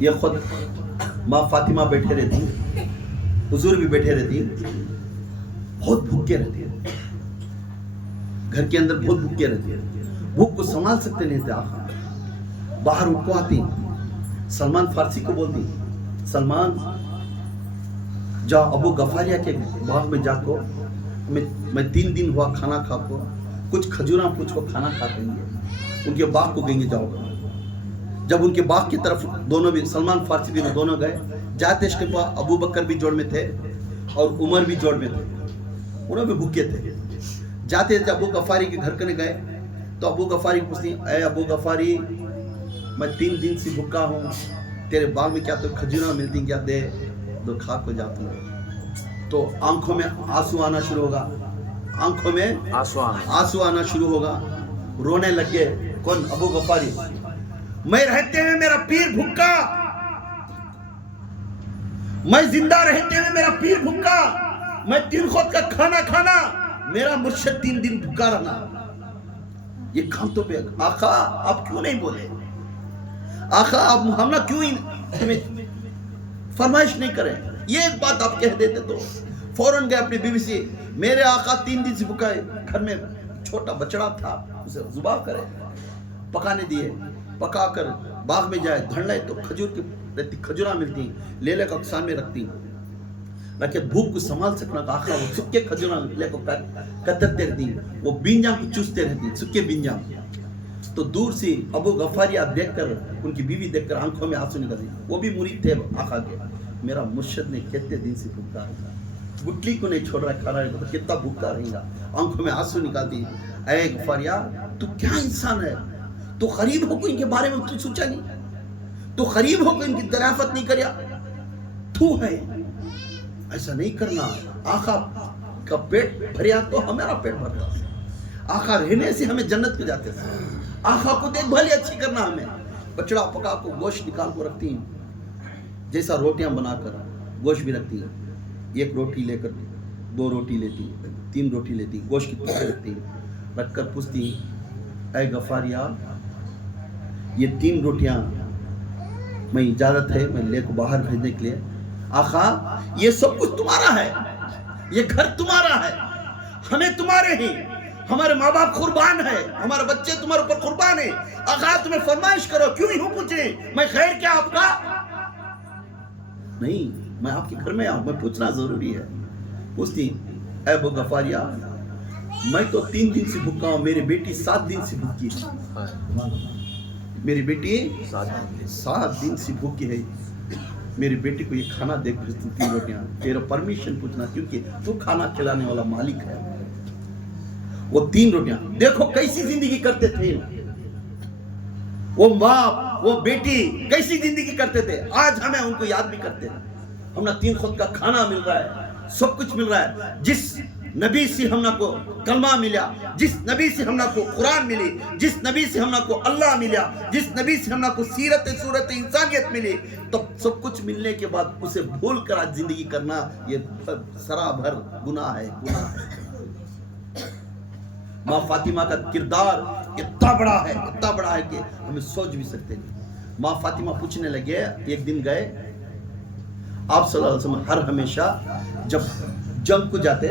ये खुद माँ फातिमा बैठे रहती, हुजूर भी बैठे रहती, बहुत भूखे रहती है, घर के अंदर बहुत भूखे रहती है, भूख को संभाल सकते नहीं थे आका। बाहर उनको आती, सलमान फारसी को बोलती, सलमान जाओ अबू गफारिया के बाग में जाको, मैं 3 दिन हुआ खाना खा को, कुछ खजूरा पूछ को खाना खा देंगे, उनके बाग को गएंगे जाओ। जब उनके बाग की तरफ दोनों भी, सलमान फारसी भी दोनों गए, जाते इसके बाद अबू बकर भी जोड़ में थे और उमर भी जोड़ में थे, उन्होंने भी भूखे थे। जाते जब अबू गफारी के घर करने गए तो अबू गफारी पूछती, अरे अबू गफारी मैं 3 दिन से भूखा हूँ, तेरे बाग में क्या तो खजूरा मिलती, क्या दे दो खा को जाता हूँ। तो आंखों में आंसू आना शुरू होगा, आंखों में आंसू आना शुरू होगा, रोने लग गए। कौन? अबू गफारी। मैं रहते हुए मेरा पीर भूखा, मैं जिंदा रहते हुए मेरा पीर भूखा, मैं 3 खुद का खाना खाना, मेरा मुर्शिद 3 दिन भूखा रहना। ये काम तो पे आका आप क्यों नहीं बोले? आका आप हम ना क्यों तुम्हें फरमाइश नहीं करें? ये एक बात आप कह देते तो फौरन गए अपनी बीवी से, मेरे आका 3 दिन से भूखा है, घर में छोटा बछड़ा था, उसे जुबा करे, पकाने दिए, पकाकर बाग में जाए, धड़ तो खजूर की खजूरा मिलती, ले लेकर अक्सान में रखती, लेकिन भूख को संभाल सकना का आखिर वो सूखे खजूरा लेकर कतरते रहती, वो बींजाम को चूसते रहती, सूखे बींजाम। तो दूर से अबू गफारिया देखकर, उनकी बीवी देखकर आंखों में आंसू निकलती, वो भी मुरीद थे आका के। मेरा मुर्शिद ने कितने दिन से भूखा रहेगा, गुटली को नहीं छोड़ रहा, खा रहा है तो कितना भूखा रहेगा, आंखों में आंसू निकालती। ऐ गफारिया तू क्या इंसान है, तो गरीब हो को इनके बारे में तू सोचा नहीं, तो गरीब हो को इनकी दराफत नहीं करिया, तू है ऐसा नहीं करना। आका का पेट भरिया तो हमारा पेट भरता, आका रहने से हमें जन्नत को जाते थे, आका को देखभाल अच्छी करना, हमें बछड़ा पका को गोश्त निकाल को रखती, जैसा रोटियां बनाकर गोश्त भी रखती, 1 रोटी लेकर 2 रोटी लेती, 3 रोटी लेती, गोश्त की टुकड़े रखती, रखकर पूछती, ऐ गफारिया ये 3 रोटियां मैं इजाजत है मैं लेकर बाहर भेजने के लिए? आका ये सब कुछ तुम्हारा है, ये घर तुम्हारा है, हमें तुम्हारे ही, हमारे माँ बाप कुर्बान है, हमारे बच्चे तुम्हारे ऊपर कुर्बान है, आका तुम्हें फरमाइश करो, क्यों यूं पूछे, मैं खैर क्या आपका नहीं, मैं आपके घर में आऊं, मैं पूछना जरूरी है। पूछती, ऐ अबू गफारिया मैं तो 3 दिन से भूखा हूं, मेरी बेटी 7 दिन से भूखी है, मेरी बेटी 7 दिन से भूखी है, मेरी बेटी को ये खाना देख भेजती 3 रोटियां, तेरा परमिशन पूछना, क्योंकि तू खाना खिलाने वाला मालिक है। वो 3 रोटियां देखो कैसी जिंदगी करते थे वो माँ वो बेटी, कैसी जिंदगी करते थे, आज हमें उनको याद भी करते हैं। हमने 3 खुद का खाना मिल रहा है, सब कुछ मिल रहा है, जिस नबी से हमना को कलमा मिला, जिस नबी से हमना को कुरान मिली, जिस नबी से हमना को अल्लाह मिला, जिस नबी से हमना को सीरत सूरत इंसानियत मिली, तो सब कुछ मिलने के बाद उसे भूल कर आज जिंदगी करना ये सराभर गुनाह है, गुनाह है। माँ फातिमा का किरदार इतना बड़ा है, इतना बड़ा है कि हमें सोच भी सकते नहीं। माँ फातिमा पूछने लगे, एक दिन गए आप सल्लल्लाहु अलैहि वसल्लम, हर हमेशा जब जंग को जाते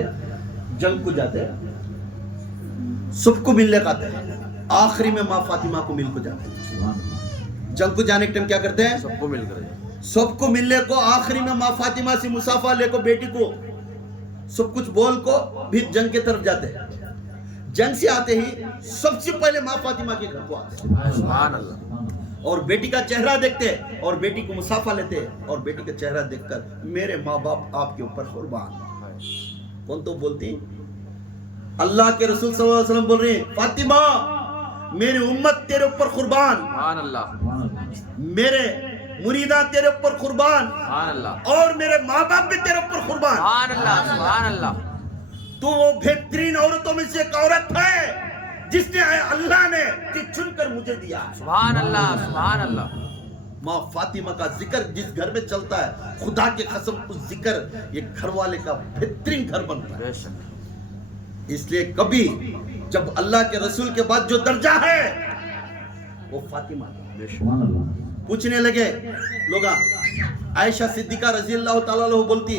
सबको मिलने का आते हैं, आखिरी में माँ फातिमा को मिल को जाते हैं। जंग को जाने के टाइम क्या करते हैं? सबको मिलने को, आखिरी में माँ फातिमा से मुसाफा लेको, बेटी को सब कुछ बोल को भी जंग के तरफ जाते हैं। जंग से आते ही सबसे पहले माँ फातिमा के घर को आते हैं, सुभान अल्लाह, और बेटी का चेहरा देखते हैं और बेटी को मुसाफा लेते हैं, और बेटी का चेहरा देखकर मेरे माँ बाप आपके ऊपर कुर्बान। कौन तो बोलते हैं? अल्लाह के रसूल सल्लल्लाहु अलैहि वसल्लम बोल रहे हैं, फातिमा मेरी उम्मत तेरे ऊपर कुर्बान, सुभान अल्लाह, मेरे मुरीदा तेरे ऊपर कुर्बान, सुभान अल्लाह, और मेरे माँ बाप भी तेरे ऊपर कुर्बान, सुभान अल्लाह, सुभान अल्लाह। तो वो बेहतरीन औरतों में से एक औरत है जिसने अल्लाह ने चुनकर मुझे दिया, सुभान अल्लाह, सुभान अल्लाह। माँ फातिमा का जिक्र जिस घर में चलता है, खुदा के कसम उस जिक्र ये घर वाले का बेहतरीन घर बनता है। इसलिए कभी जब अल्लाह के रसूल के बाद जो दर्जा है वो फातिमा, पूछने लगे लोग। आयशा सिद्दीका रजी अल्लाह ताला अन्हा बोलती,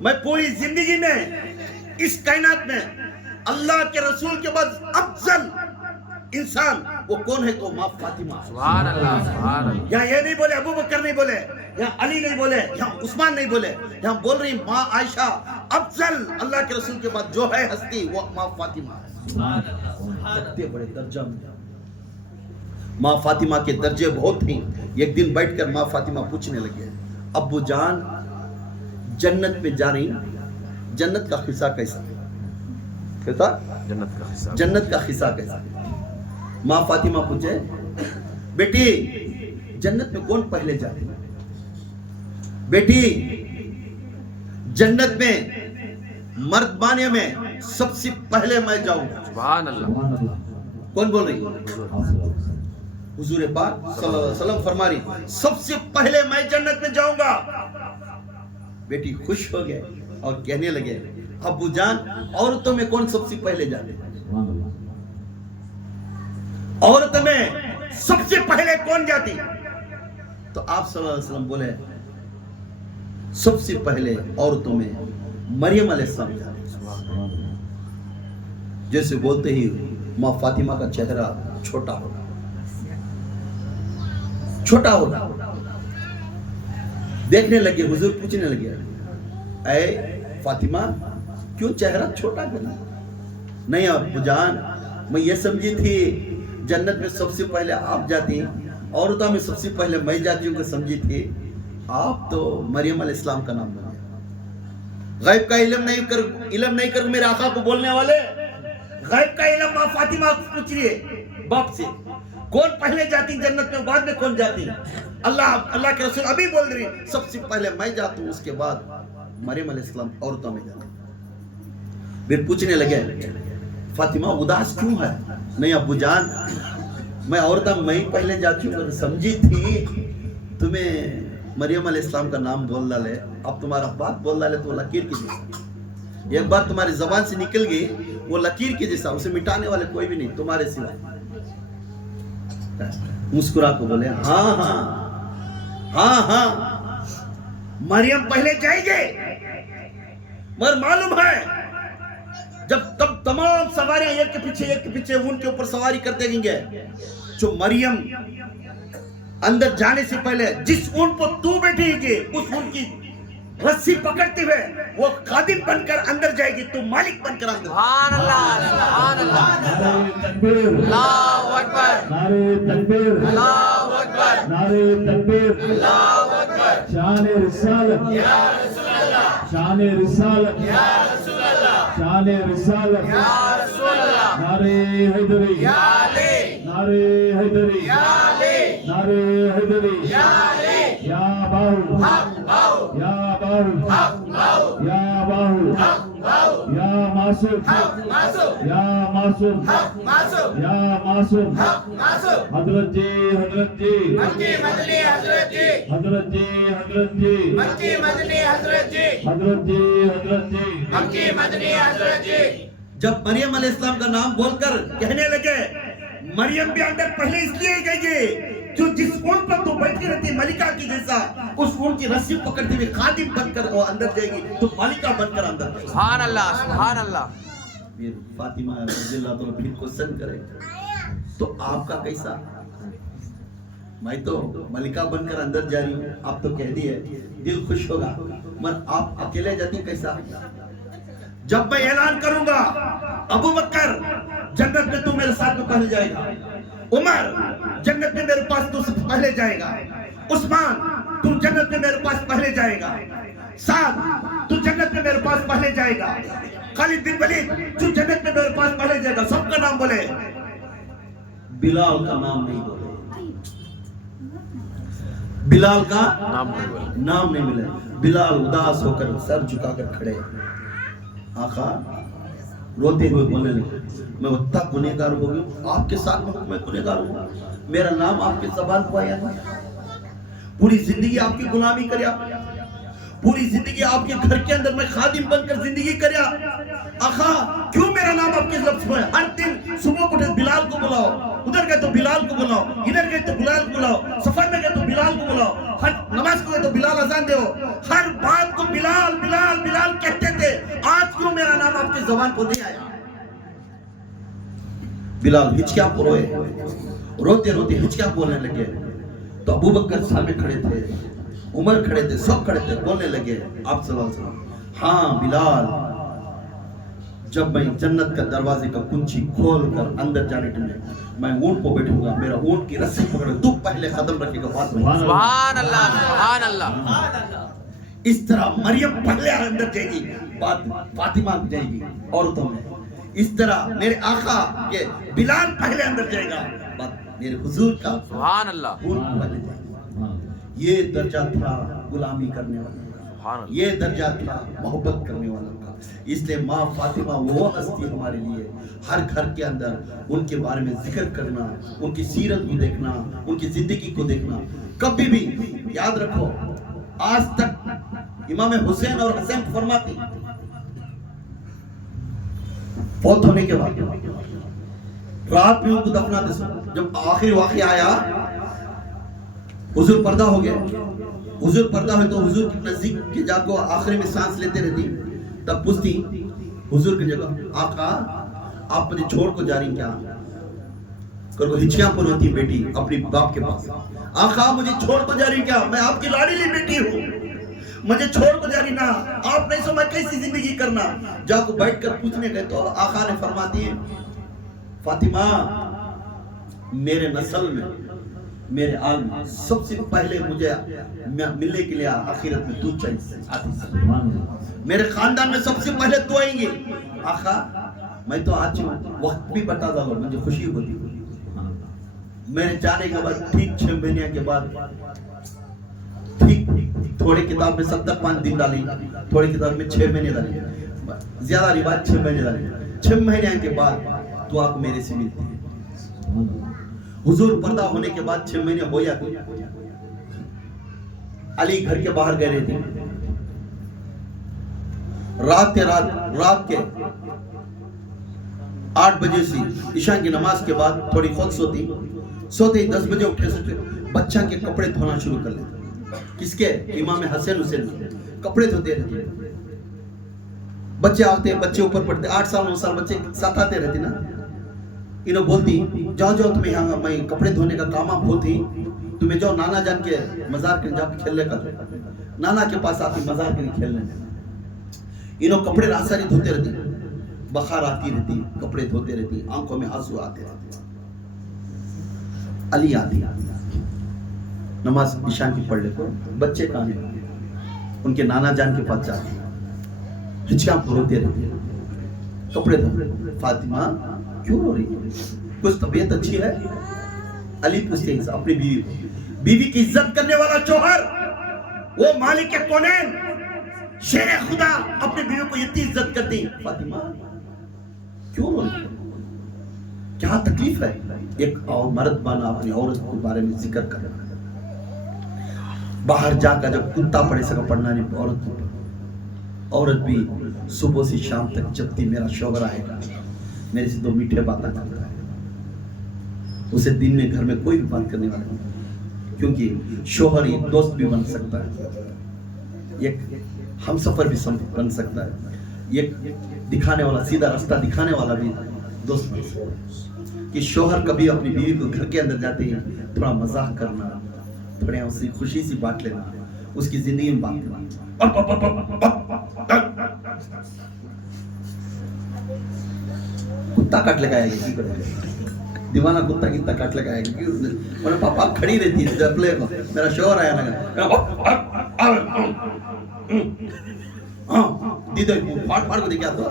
मैं पूरी जिंदगी में इस कायनात में अल्लाह के रसूल के बाद अफजल इंसान वो कौन है, तो माँ फातिमा। सुभान अल्लाह, सुभान अल्लाह। यहाँ ये नहीं बोले, अबू बकर नहीं बोले, यहाँ अली नहीं बोले, यहाँ उस्मान नहीं बोले, यहाँ बोल रही माँ आयशा अफजल अल्लाह के रसूल के बाद जो है हस्ती वो माँ फातिमा। कितने बड़े दर्जा में माँ फातिमा के दर्जे बहुत थे। एक दिन बैठकर माँ फातिमा पूछने लगे, अब्बू जान जन्नत में जा रही, जन्नत का खिस्सा कैसा कैसा, जन्नत का खिस्सा कैसा। माँ फातिमा पूछे, बेटी जन्नत में कौन पहले जाते, बेटी जन्नत में मर्दबाने में सबसे पहले मैं जाऊंगा। सुभान अल्लाह। कौन बोल रही, हुजूर पाक सल्लल्लाहु अलैहि वसल्लम फरमा रही, सबसे पहले मैं जन्नत में जाऊंगा। बेटी खुश हो गए और कहने लगे, अब्बू जान औरतों में कौन सबसे पहले जाते, औरतों में सबसे पहले कौन जाती। तो आप सल्लल्लाहु अलैहि वसल्लम बोले, सबसे पहले औरतों में मरियम अलैहिस्सलाम जाती। जैसे बोलते ही माँ फातिमा का चेहरा छोटा होगा, छोटा होगा। देखने लगे, हुजूर पूछने लगे, ऐ फातिमा क्यों चेहरा छोटा करना। नहीं अब्बू जान, मैं ये समझी थी जन्नत में सबसे पहले आप जाती, औरतों में सबसे पहले मैं जाती हूँ, समझी थी। आप तो मरियम अलैहिस्सलाम का नाम बन गया। गैब का इल्म नहीं कर मेरे आका को बोलने वाले, गैब का इल्म माँ फातिमा को पूछिए बाप से, कौन पहले जाती जन्नत में, बाद में कौन जाती। अल्लाह के रसूल अभी बोल रही, सबसे पहले मैं जाता हूँ, उसके बाद मरियम अलैहिस्सलाम औरतों में जाती। फिर पूछने लगे, फातिमा उदास क्यों है। नहीं अब्बू जान, मैं औरतों में ही पहले जाती हूँ, समझी थी तुम्हें मरियम अलैहिस्सलाम का नाम बोल डाले, अब तुम्हारा बात बोल डाले तो लकीर की जैसा, एक बार तुम्हारी जबान से निकल गई वो लकीर की जैसा, उसे मिटाने वाले कोई भी नहीं तुम्हारे सिवा। मुस्कुरा को बोले, हाँ हाँ हाँ हाँ मरियम पहले जाएंगे, मगर मालूम है जब तब तमाम सवारियां एक के पीछे उनके ऊपर सवारी करते रहेंगे, जो मरियम अंदर जाने से पहले जिस ऊंट पर तू बैठेगी उस ऊंट की रस्सी पकड़ते हुए वो खादिम बनकर अंदर जाएगी, तू मालिक बनकर अंदर। सुभान अल्लाह, सुभान अल्लाह, अल्लाहु अकबर, नारे तकबीर, अल्लाहु अकबर, नारे तकबीर, अल्लाहु अकबर। शान रिसालत या रसूल अल्लाह, शान रिसालत या रसूल अल्लाह, शान रिसालत या रसूल अल्लाह। नारे हैदरी या अली, नारे हैदरी या अली, नारे हैदरी या अली, या बाहु हक बाहु, या बाहु हक बाहु, या बाहु हक बाहु, या मासूम हक मासूम, या मासूम हक मासूम, या मासूम हक मासूम। हजरत जी मक्की मदनी, हजरत जी हजरत जी मक्की मदनी, हजरत जी मक्की मदनी, हजरत जी। जब मरियम अलैहिस्सलाम का नाम बोलकर कहने लगे, मरियम भी अंदर पहले इसलिए गई जो जिस ऊंट पर तो बैठी रहती मलिका की जैसा, उस ऊंट की रस्सी पकड़ती हुई खादिम बनकर वो अंदर जाएगी, तो मालिका बनकर अंदर जाएगी। सुभान अल्लाह, सुभान अल्लाह। फिर फातिमा रज़ियल्लाहु अन्हा फिर क्वेश्चन करे, तो आपका कैसा, मैं तो मलिका बनकर अंदर जा रही हूँ, आप तो कह दिए, दिल खुश होगा, मगर आप अकेले जाती कैसा। जब मैं ऐलान करूंगा, अबू बकर जन्नत में तू मेरे साथ में पहले जाएगा, उमर जन्नत में मेरे पास तू पहले जाएगा, उस्मान तू जन्नत में मेरे पास पहले जाएगा, साद तू जन्नत में मेरे पास पहले जाएगा, खालिद बिन वलीद तू जन्नत में मेरे पास पहले जाएगा। सबका नाम बोले, बिलाल का नाम नहीं बोले, बिलाल का नाम नहीं मिले। बिलाल उदास होकर सर झुकाकर खड़े, आका रोते हुए बोलने लगे, मैं उतना गुनहगार हो गया, आपके साथ में मैं गुनहगार हूँ, मेरा नाम आपके ज़बान पर आया है, पूरी जिंदगी आपकी गुलामी करया, पूरी जिंदगी आपके घर के अंदर मैं खादिम बनकर जिंदगी करया, आखा क्यों मेरा नाम आपके लफ्ज में? हर दिन सुबह को उठे बिलाल को बुलाओ, उधर गए तो बिलाल को बुलाओ, इधर गए तो बिलाल को बुलाओ, सफर में गए तो बिलाल को बुलाओ, हर नमाज को गए तो बिलाल अजान दो, हर बात को बिलाल बिलाल बिलाल कहते थे। आज क्यों मेरा नाम आपकी जुबान को नहीं आया? बिलाल हिचकिया रोए, रोते रोते हिचकिया बोलने लगे। तो अबू बकर सामने खड़े थे, उमर खड़े थे, सब खड़े थे, बोलने लगे आप सल्लल्लाहु अलैहि वसल्लम, हाँ बिलाल, जब मैं जन्नत का दरवाजे का कुंजी खोल कर अंदर जाने के लिए मैं ऊंट पर बैठूंगा, मेरा ऊंट की रस्सी पकड़ तू पहले कदम रखेगा, बाद में। सुभान अल्लाह, सुभान अल्लाह। इस तरह मरियम पहले अंदर जाएगी, बाद फातिमा जाएगी औरतों में। इस तरह मेरे आका के बिलाल पहले अंदर जाएगा, बाद मेरे हुजूर का सुभान अल्लाह। ऊंट पहले जाएगा। ये दर्जा था गुलामी करने वाला, ये दर्जा था मोहब्बत करने वाला का। इसलिए माँ फातिमा वो हस्ती हमारे लिए, हर घर के अंदर उनके बारे में जिक्र करना, उनकी सीरत को देखना, उनकी जिंदगी को देखना। कभी भी याद रखो, आज तक इमाम हुसैन और हसन फरमाती फौत होने के बाद रात में उनको दफनाते समय जब आखिर वाक़या आया, हुजूर पर्दा हो गया, हुजूर पर्दा हुए तो हुजूर के नजदीक के जाको आखिरी में सांस लेते रहती, तब पूछती हुजूर की जगह, आका आप मुझे छोड़ को जा रही क्या? करो हिचकियां पर होती बेटी अपनी बाप के पास, आका मुझे छोड़ को जा रही क्या? मैं आपकी लाडली बेटी हूँ, मुझे छोड़ को जा रही ना, आप नहीं समझ कैसी जिंदगी करना। जाको बैठ कर पूछने गए तो आका ने फरमा दिए, फातिमा मेरे नस्ल में, मेरे आल में सबसे पहले मुझे मिलने के लिए आखिरत में तू चाहिए, मेरे खानदान में सबसे पहले तू आएंगे। आका मैं तो आज वक्त भी बता दो, मुझे खुशी होती। मेरे जाने के बाद ठीक 6 महीने के बाद, ठीक थोड़ी किताब में 75 दिन डाली, थोड़ी किताब में 6 महीने डाली, ज्यादा रिवाज 6 महीने डाली। 6 महीने के बाद तो आप मेरे से मिलती है। हुजूर पर्दा होने के बाद 6 महीने हो जाते, अली घर के बाहर गए थे, रात के 8 बजे से ईशा की नमाज के बाद थोड़ी खुद सोते ही 10 बजे उठे, बच्चा के कपड़े धोना शुरू कर लेते। किसके? इमाम हसन हुसैन कपड़े धोते रहते। बच्चे आते, बच्चे ऊपर पड़ते, 8 साल 9 साल बच्चे साथ आते रहते ना, इन्हों बोलती जाओ तुम्हें यहाँ मैं कपड़े धोने का काम आप होती, तुम्हें जाओ नाना जान के मजार के जाके खेलने का, नाना के पास आती मजार के लिए खेलने। इन्हों कपड़े रात सारी धोते रहती, बखार आती रहती, कपड़े धोते रहती, आंखों में आंसू आते रहते। अली आती, नमाज ईशा की पढ़ ले को, बच्चे कहाँ हैं? उनके नाना जान के पास जाते, हिचकियां रोते रहते, कपड़े धो। फातिमा क्यों रो रही है? कुछ तबीयत अच्छी है? अली पूछते हैं अपनी बीवी की इज्जत करने वाला शौहर, वो मालिक के कौनैन, शेर खुदा अपनी बीवी को इतनी इज्जत करती। फातिमा क्यों रो रही है? क्या तकलीफ है? एक और मर्द बना अपनी औरत के बारे में जिक्र कर रहा है। बाहर जाकर जब कुत्ता पड़े सका पढ़ना नहीं, औरत भी सुबह से शाम तक जबकि मेरा शौहर आएगा मेरे से 2 मीठे बातें करता है, उसे दिन में घर में कोई भी बात करने वाला नहीं, क्योंकि शौहर एक दोस्त भी बन सकता है, एक हमसफर भी बन सकता है, एक दिखाने वाला, सीधा रास्ता दिखाने वाला भी दोस्त बन सकता है। कि शौहर कभी अपनी बीवी को घर के अंदर जाते ही थोड़ा मजाक करना, थोड़ा उसकी खुशी सी बांट लेना, उसकी जिंदगी में बात करना। कुत्ता काट लगाएगा, दीवाना कुत्ता कितना काट लगाएगा। पापा खड़ी रहती है जब मेरा शौहर आया दीदी फाड़ को देखा तो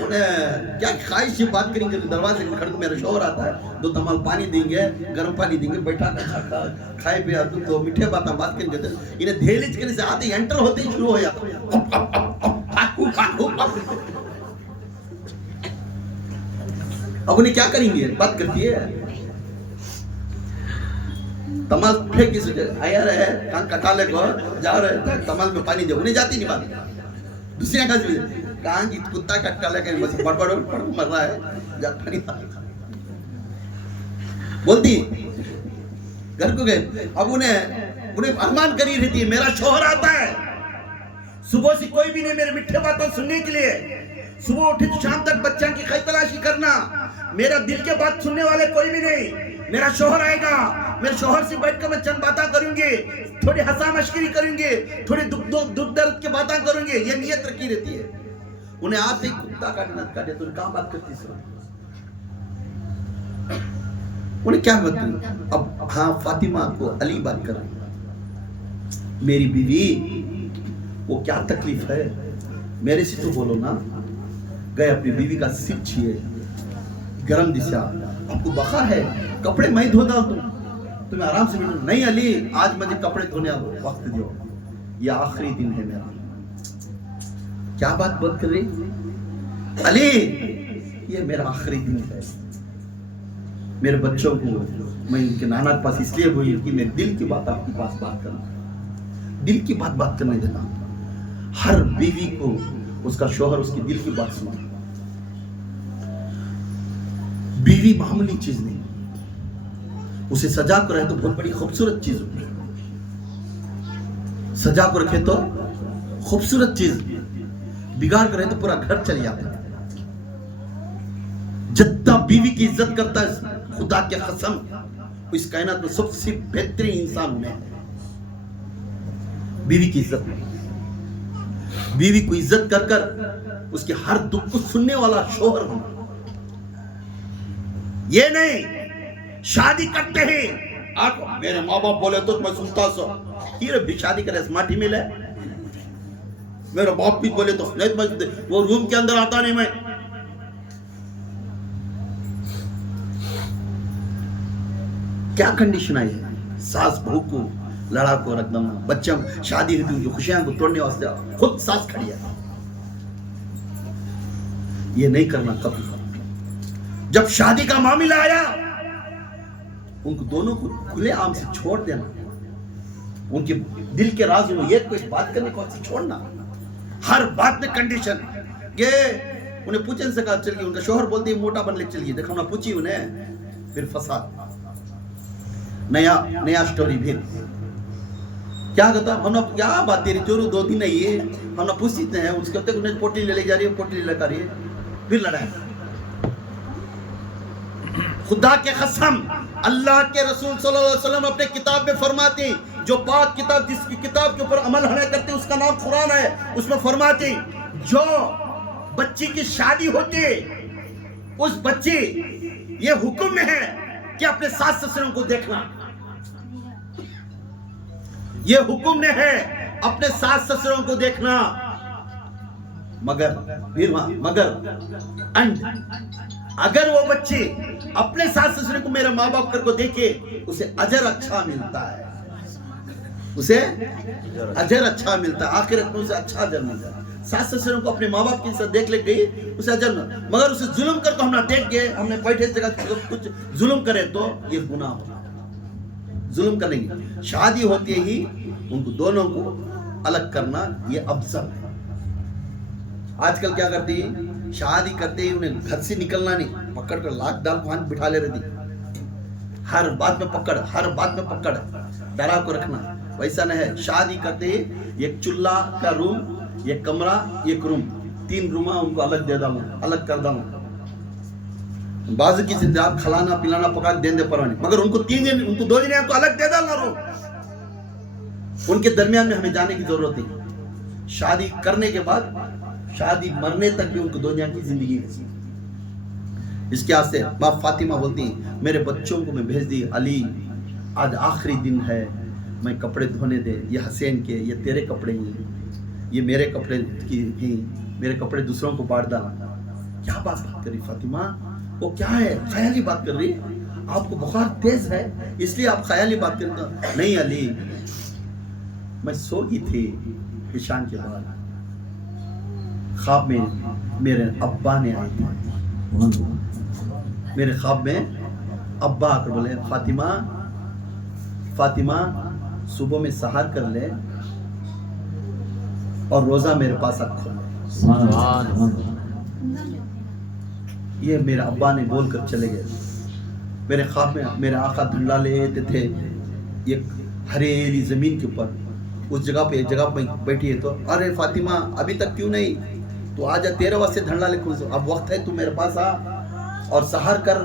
क्या ख्वाहिश से बात करेंगे, दरवाजे में खड़े मेरा शौहर आता है, 2 तमाल पानी देंगे, गर्म पानी देंगे, बैठा कर खाए पिया तो मीठे बात करेंगे। इन्हें धेलिज करने से आते एंटर होते ही शुरू हो जाता। अब उन्हें क्या करेंगे? बात करती है, तमाल फेंक की सोचे आया रहे कान कटा ले को जा रहे तमाल में पानी दे, उन्हें जाती नहीं बात, दूसरी का कहाँ की कुत्ता कट्टा लेकर बस बड़बड़ मर रहा है, जा पानी बोलती घर को गए। अब उन्हें अरमान करी रहती है, मेरा शोहर आता है, सुबह से कोई भी नहीं मेरे मिठ्ठे बातों सुनने के लिए, सुबह उठी तो शाम तक बच्चा की खै तलाशी करना, मेरा दिल के बात सुनने वाले कोई भी नहीं। मेरा शोहर आएगा, मेरे शोहर से बैठकर मैं चंद बातें करूंगी, थोड़ी हंसा मश्करी करेंगे, थोड़ी दुख दर्द की बातें करेंगे, ये नियत रखी रहती है। उन्हें आते ही कुत्ता काटे तो कहां बात करती सर, उन्हें क्या बात करी? अब हाँ, फातिमा को अली बात कर रही, मेरी बीवी वो क्या तकलीफ है, मेरे से तो बोलो ना। गए अपनी बीवी का सिर छुए, गरम दिशा, आपको बखा है, कपड़े मैं धो डाल दूं, तुम्हें आराम से बैठो। नहीं अली, आज मुझे कपड़े धोने वक्त दो, ये आखिरी दिन है मेरा। क्या बात कर रही अली, ये मेरा आखिरी दिन है, मेरे बच्चों को मैं इनके नाना के पास इसलिए हुई कि मैं दिल की बात आपके पास बात करना, दिल की बात करने देना। हर बीवी को उसका शौहर उसकी दिल की बात सुना। बीवी मामूली चीज नहीं, उसे सजा कर रहे तो बहुत बड़ी खूबसूरत चीज होती है, सजा को रखे तो खूबसूरत चीज, बिगाड़ कर रहे तो पूरा घर चल जाता है। जितना बीवी की इज्जत करता है खुदा के कसम, इस कायनात में सबसे बेहतरीन इंसान उन्हें है। बीवी की इज्जत, बीवी को इज्जत कर कर उसके हर दुख को सुनने वाला शौहर होना। ये नहीं शादी करते ही आप मेरे माँ बाप बोले तो मैं सुनता सो, ये भी शादी करे माटी मिले, मेरे बाप भी बोले तो नहीं, मैं वो रूम के अंदर आता नहीं। मैं क्या कंडीशन आई है, सास बहू को लड़ा को रख देना, बच्चों शादी हुई उनकी खुशियां को तोड़ने वास्ते खुद सास खड़ी है। ये नहीं करना कभी। जब शादी का मामला आया, उनको दोनों को खुले आम से छोड़ देना, उनके दिल के राज में ये कोई बात करने को छोड़ना, हर बात में कंडीशन। ये उन्हें पूछने से कहा चलिए, उनका शोहर बोलते मोटा बनने चलिए, देखो ना पूछी उन्हें, फिर फसाद, नया स्टोरी। फिर क्या कहता, हम क्या बात तेरी चोरू 2 दिन नहीं है, हम पूछते हैं उसके तक उन्हें पोटली ले जा रही है, पोटली लेकर रही है, फिर लड़ाई। खुदा के कसम, अल्लाह के रसूल सल्लल्लाहु अलैहि वसल्लम अपने किताब में फरमाते, जो पाक किताब जिसकी किताब के ऊपर अमल होने करते उसका नाम कुरान है, उसमें फरमाते जो बच्ची की शादी होती उस बच्ची, ये हुक्म में है कि अपने सास ससुरों को देखना, ये हुक्म में है अपने सास ससुरों को देखना। मगर अगर वो बच्चे अपने सास ससुर को मेरे माँ बाप कर को देखे, उसे अजर अच्छा मिलता है, उसे अजर अच्छा मिलता है, आखिरत में उसे अच्छा अजर मिलता है। सास ससुरों को अपने माँ बाप की साथ देख ले गई, उसे अजर न, मगर उसे जुल्म कर को हमने देख गए, हमने बैठे जगह कुछ जुल्म करे तो ये गुनाह होगा, जुल्म करेंगे। शादी होती ही उनको दोनों को अलग करना ये अफजल है। आजकल क्या करती है, शादी करते ही उन्हें घर से निकलना नहीं, पकड़ कर लात डाल पांच बिठा ले रही, हर बात में पकड़, हर बात में पकड़, डरा को रखना। वैसा नहीं है, शादी करते ही एक चूल्हा का रूम, एक कमरा, एक रूम, 3 रूम उनको अलग दे डालना, अलग कर डालना। बाजू की से आप खिलाना पिलाना पका देने परवाने, मगर उनको 3 दिन, उनको 2 दिन आपको अलग दे डालना रूम। उनके दरमियान में हमें जाने की जरूरत है। शादी करने के बाद शादी मरने तक भी उनको दुनिया की जिंदगी है। इसके वास्ते माँ फातिमा बोलती, मेरे बच्चों को मैं भेज दी, अली आज आखिरी दिन है, मैं कपड़े धोने दे, ये हसैन के, ये तेरे कपड़े हैं, ये मेरे कपड़े की, मेरे कपड़े दूसरों को बांट डाला। क्या बात कर रही फातिमा, वो क्या है, ख्याली बात कर रही, आपको बुखार तेज है इसलिए आप ख्याली बात करते। नहीं अली, मैं सो गई थी ईशान के बाद, ख्वाब में मेरे अब्बा ने आए थे, मेरे ख्वाब में अब्बा आकर बोले, फातिमा फातिमा सुबह में सहर कर ले और रोजा मेरे पास रखो। ये मेरे अब्बा ने बोल कर चले गए। मेरे ख्वाब में मेरे आका धंडा लेते थे एक हरेली जमीन के ऊपर, उस जगह पे एक जगह पे बैठी है। तो अरे फातिमा अभी तक क्यों नहीं, तो आजा, तेरे वास्ते धंडा ले, अब वक्त है, तू मेरे पास आ और सहर कर,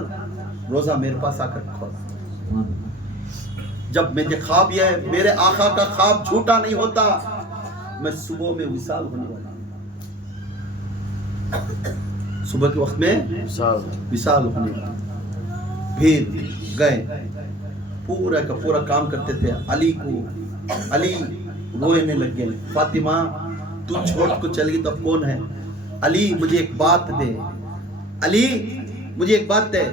रोजा मेरे पास आकर खोल। जब मेरे ख्वाब ये है, मेरे आका का ख्वाब झूठा नहीं होता, मैं सुबह में विशाल होने वाला, सुबह के वक्त में विशाल होने वाला। फिर गए, पूरा का पूरा काम करते थे। अली रोने लग गए। फातिमा तू छोड़ को चल गई तो अब कौन है? अली मुझे एक बात दे, अली मुझे एक बात दे,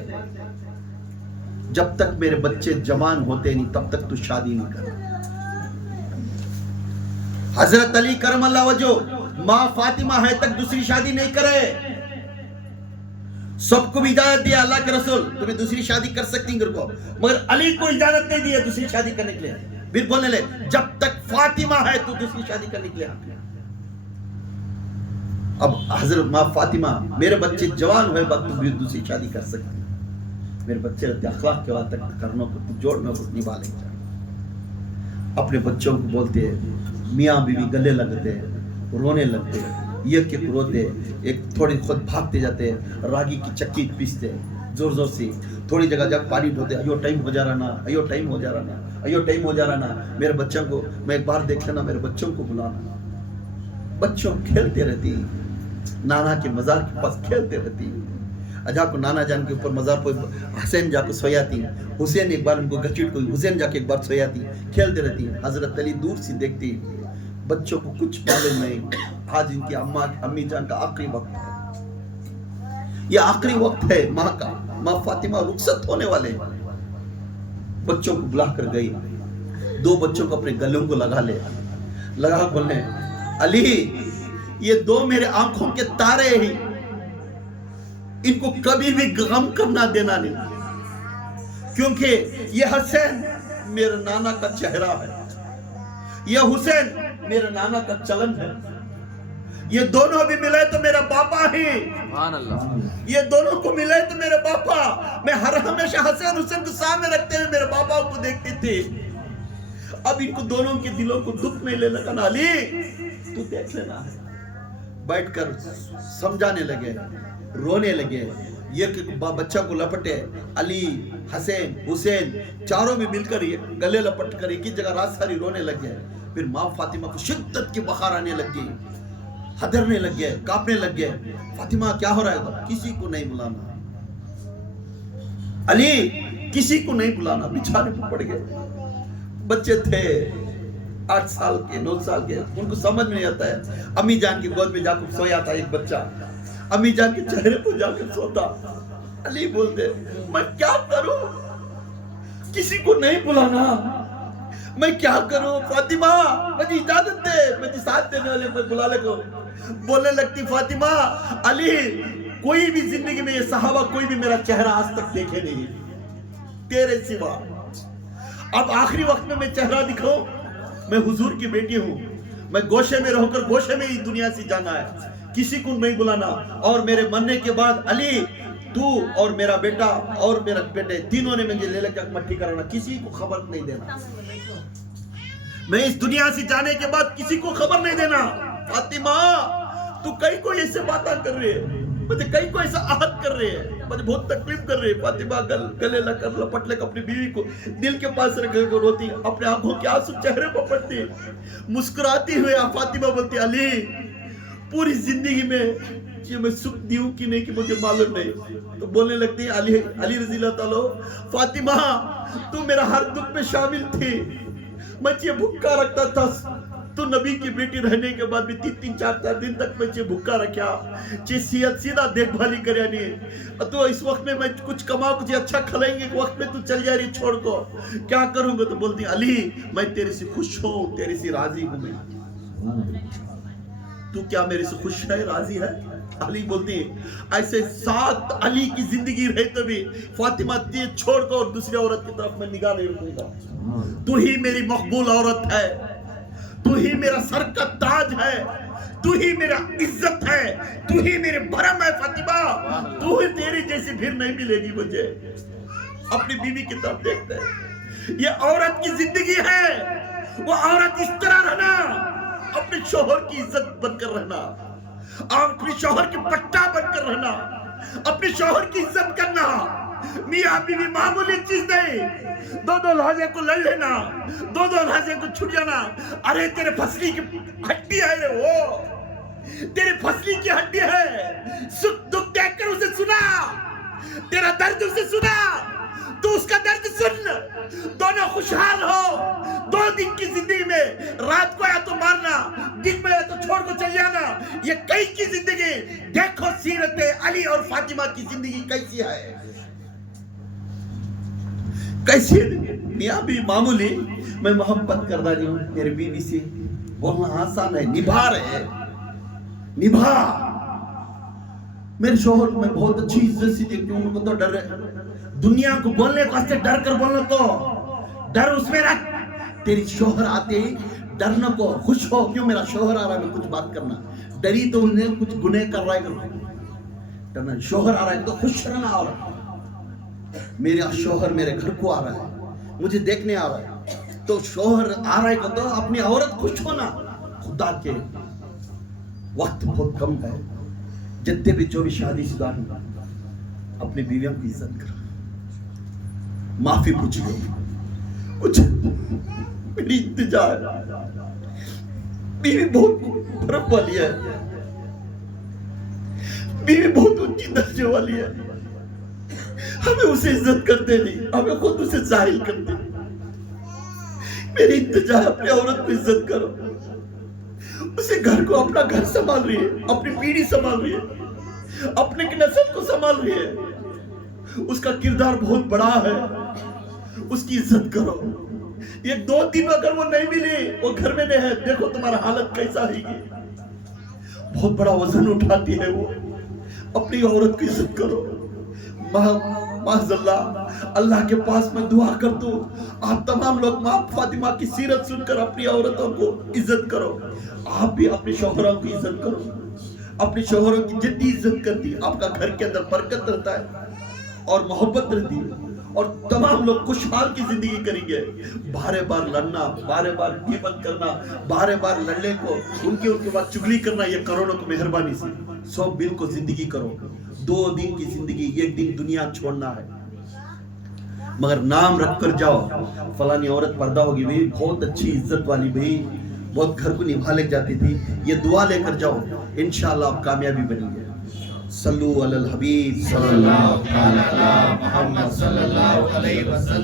जब तक मेरे बच्चे जवान होते नहीं तब तक तू शादी नहीं कर। हजरत अली करमल्लाह वजो माँ फातिमा है तक दूसरी शादी नहीं करे। सबको भी इजाजत दिया अल्लाह के रसूल, तुम्हें दूसरी शादी कर सकती को, मगर अली को इजाजत नहीं दी दूसरी शादी करने के लिए। फिर बोलने लगे जब तक फातिमा है तो दूसरी शादी करने के लिए। अब हजरत माँ फातिमा, मेरे बच्चे जवान हुए वक्त भी दूसरी शादी कर सकते, मेरे बच्चे अखलाक के बाद तक करने को जोड़ में कुछ निभा लेंगे। अपने बच्चों को बोलते हैं, मियाँ बीवी गले लगते हैं, रोने लगते हैं, एक रोते, एक थोड़ी खुद भागते जाते हैं, रागी की चक्की पीसते जोर जोर से, थोड़ी जगह जाकर पानी ढोते, अयो टाइम हो जा रहा ना, अयो टाइम हो जा रहा ना, अयो टाइम हो जा रहा ना, मेरे बच्चों को मैं एक बार देख लेना, मेरे बच्चों को बुलाना। बच्चों खेलते रहती, नाना के मजार के पास खेलते रहती। अजा को नाना जान के ऊपर मजार पर हुसैन जाकर सोयाती, हुसैन एक बार उनको घसीट को हुसैन जाके एक बार सोयाती, खेलते रहती। हजरत अली दूर से देखती, बच्चों को कुछ मालूम नहीं, आज इनकी अम्मी जान का आखिरी वक्त है, ये आखिरी वक्त है माँ का, माँ फातिमा रुखसत होने वाले। बच्चों को बुला कर गई, दो बच्चों को अपने गलों को लगा बोलने, अली ये दो मेरे आंखों के तारे ही, इनको कभी भी गम करना देना नहीं, क्योंकि ये हसैन मेरे नाना का चेहरा है, ये हुसैन मेरे नाना का चलन है, ये दोनों भी मिले तो मेरा पापा ही, ये दोनों को मिले तो मेरे पापा। मैं हर हमेशा हसैन हुसैन को सामने रखते हुए मेरे पापा को देखती थी। अब इनको दोनों के दिलों को दुख नहीं लेना का, अली तू देख लेना है। बैठकर समझाने लगे, रोने लगे, ये बच्चा को लपटे, अली हसैन हुसैन चारों में मिलकर ये गले लपट कर एक ही जगह रात सारी रोने लगे। फिर माँ फातिमा को शिद्दत की बुखार आने लग गई, हदरने लग गए, कांपने लग गए। फातिमा क्या हो रहा है? किसी को नहीं बुलाना, अली किसी को नहीं बुलाना। बिछाने पर पड़ गए। बच्चे थे 8 साल के 9 साल के, उनको समझ में नहीं आता है। अम्मी जान की गोद में जाकर सोया था एक बच्चा, अम्मी जान के चेहरे पर जाकर सोता। अली बोलते मैं क्या करूं, किसी को नहीं बुलाना, मैं क्या करूं? फातिमा मुझे इजाजत दे, मुझे साथ देने वाले मैं बुला ले को। बोलने लगती फातिमा, अली कोई भी जिंदगी में ये सहाबा कोई भी मेरा चेहरा आज तक देखे नहीं तेरे सिवा। अब आखिरी वक्त में मैं चेहरा दिखाऊं? मैं हुजूर की बेटी हूं, मैं गोशे में रहकर गोशे में ही दुनिया से जाना है, किसी को नहीं बुलाना। और मेरे मरने के बाद अली तू और मेरा बेटा और मेरा बेटे तीनों ने मुझे ले लेकर मट्टी कराना, किसी को खबर नहीं देना। मैं इस दुनिया से जाने के बाद किसी को खबर नहीं देना। फातिमा तू कई को ऐसे बातें कर रही है, मुझे कई को ऐसा आहत कर रही है, मुझे बहुत तकलीफ कर रही है। फातिमा गले लकर लपट लेकर अपनी बीवी को दिल के पास रखकर को रोती, अपने आंखों के आंसू चेहरे पर पड़ती, मुस्कुराती हुई फातिमा बोलती, अली पूरी जिंदगी में ये मैं सुख दी हूं कि नहीं कि मुझे मालूम नहीं। तो बोलने लगती है अली रज़ी अल्लाह ताला, फातिमा तू मेरा हर दुख में शामिल थी, मैं ये भूखा रखता था, तो नबी की बेटी रहने के बाद भी 3-4 दिन तक मैं ये भूखा रखा, ये सीधा देखभाली करे नहीं। तो इस वक्त में मैं कुछ कमाओ, कुछ अच्छा खिलाएंगे वक्त में तू चल जा रही छोड़ को, क्या करूंगा? तो बोलती अली मैं तेरे से खुश हूं, तेरे से राजी हूं, मैं तू क्या मेरे से खुश है, राजी है? अली बोलती ऐसे 7 अली की जिंदगी रहे तो भी फातिमा तुझे छोड़कर और दूसरी औरत की तरफ मैं निगाह नहीं रखूंगा। तू ही मेरी मकबूल औरत है, तू ही मेरा सर का ताज है, तू ही मेरा इज्जत है, तू ही मेरे भरम है फातिमा, तू ही, तेरी जैसी फिर नहीं मिलेगी मुझे। अपनी बीवी की तरफ देखते हैं, ये औरत की जिंदगी है, वो औरत इस तरह रहना, अपने शोहर की इज्जत बनकर रहना, अपने शोहर के पट्टा बनकर रहना, अपने शोहर की इज्जत करना। मियां बीवी मामूली चीज नहीं, दो दो लहजे को लड़ लेना, दो दो लहजे को छुट जाना। अरे तेरे फसली की हड्डी है रे, वो तेरी फसली की हड्डी है। सुख दुख देखकर उसे सुना, तेरा दर्द उसे सुना, तू उसका दर्द सुन। दोनों खुशहाल हो। 2 दिन की जिंदगी में रात को या तो मारना, दिन में या तो छोड़ को चल जाना, ये कई की जिंदगी। देखो सीरत अली और फातिमा की जिंदगी कैसी है, कैसी है। मियां भी मामूली, मैं मोहब्बत कर रही हूँ मेरी बीवी से, बोलना आसान है, निभा रहे, निभा। मेरे शोहर को मैं बहुत अच्छी इज्जत से देखती हूँ, उनको तो डर है दुनिया को बोलने को, ऐसे डर कर बोलना, तो डर उसमें रख। तेरी शोहर आते ही डरना को, खुश हो, क्यों मेरा शोहर आ रहा है, मैं कुछ बात करना। डरी तो उन्हें कुछ गुनाह कर रहा है, डरना। शोहर आ रहा है तो खुश रहना। और मेरा शोहर मेरे घर को आ रहा है, मुझे देखने आ रहा है, तो शोहर आ रहा है को तो अपनी औरत खुश होना। खुदा के वक्त बहुत कम है, जितने भी जो भी शादीशुदा अपनी बीवियों की इज्जत करो, माफी पूछिए, कुछ मेरी इंतजार। बीवी बहुत बर्फ वाली है, बीवी बहुत ऊंची दर्जे वाली है, हमें उसे इज्जत करते नहीं, हमें खुद उसे जाहिल करते। मेरी इंतजार, अपनी औरत को इज्जत करो, उसे घर को, अपना घर संभाल रही है, अपनी पीढ़ी संभाल रही है, अपने की नस्ल को संभाल रही है, उसका किरदार बहुत बड़ा है, उसकी इज्जत करो। ये 2 दिन अगर वो नहीं मिली, वो घर में नहीं है, देखो तुम्हारा हालत कैसा है। बहुत बड़ा वजन उठाती है वो, अपनी औरत की इज्जत करो। माज़अल्लाह, अल्लाह के पास मैं दुआ कर दूं, आप तमाम लोग माँ फातिमा की सीरत सुनकर अपनी औरतों को इज्जत करो। आप भी अपने शौहरों की इज्जत करो, अपने शौहरों की जितनी इज्जत करती, आपका घर के अंदर बरकत रहता है और मोहब्बत रहती है, और तमाम लोग खुशहाल की जिंदगी करेंगे। बारे बार लड़ना, बारे बार गिबत करना, बारे बार लड़ने को, उनके बाद चुगली करना, ये करोड़ों को मेहरबानी से 100 बिल को जिंदगी करो। 2 दिन की जिंदगी, 1 दिन दुनिया छोड़ना है, मगर नाम रख कर जाओ, फलानी औरत पर्दा होगी भाई, बहुत अच्छी इज्जत वाली भाई, बहुत घर को निभा ले जाती थी, ये दुआ लेकर जाओ, इंशाअल्लाह आप कामयाबी बनेंगे। सल्लु अलल हबीब सल्लल्लाहु अलैहि वसल्लम।